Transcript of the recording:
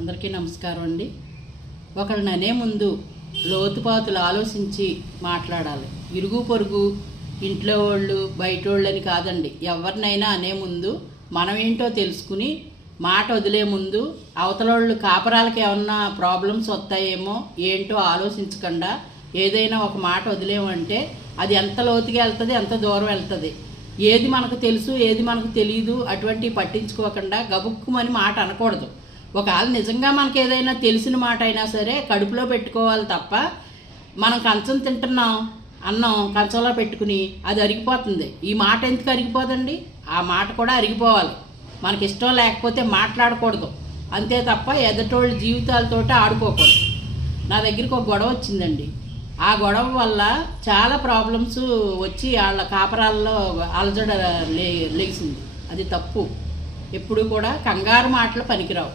అందరికీ నమస్కారం అండి. ఒకళ్ళని అనే ముందు లోతుపాతులు ఆలోచించి మాట్లాడాలి. ఇరుగు పొరుగు, ఇంట్లో వాళ్ళు, బయట వాళ్ళని కాదండి. ఎవరినైనా అనే ముందు మనం ఏంటో తెలుసుకుని మాట వదిలే ముందు అవతలోళ్ళు కాపరాలకి ఏమన్నా ప్రాబ్లమ్స్ వస్తాయేమో ఏంటో ఆలోచించకుండా ఏదైనా ఒక మాట వదిలేమంటే అది ఎంత లోతుగా వెళ్తుంది, ఎంత దూరం వెళ్తుంది. ఏది మనకు తెలుసు, ఏది మనకు తెలియదు అటువంటివి పట్టించుకోకుండా గబుక్కుమని మాట అనకూడదు. ఒకవేళ నిజంగా మనకి ఏదైనా తెలిసిన మాట అయినా సరే కడుపులో పెట్టుకోవాలి తప్ప, మనం కంచం తింటున్నాం, అన్నం కంచంలో పెట్టుకుని అది అరిగిపోతుంది. ఈ మాట ఎందుకు అరిగిపోదండి? ఆ మాట కూడా అరిగిపోవాలి. మనకి ఇష్టం లేకపోతే మాట్లాడకూడదు అంతే తప్ప ఎదుటోళ్ళ జీవితాలతోటి ఆడుకోకూడదు. నా దగ్గరికి ఒక గొడవ వచ్చిందండి. ఆ గొడవ వల్ల చాలా ప్రాబ్లమ్స్ వచ్చి వాళ్ళ కాపరాల్లో అలజడ లేచింది. అది తప్పు. ఎప్పుడు కూడా కంగారు మాటలు పనికిరావు.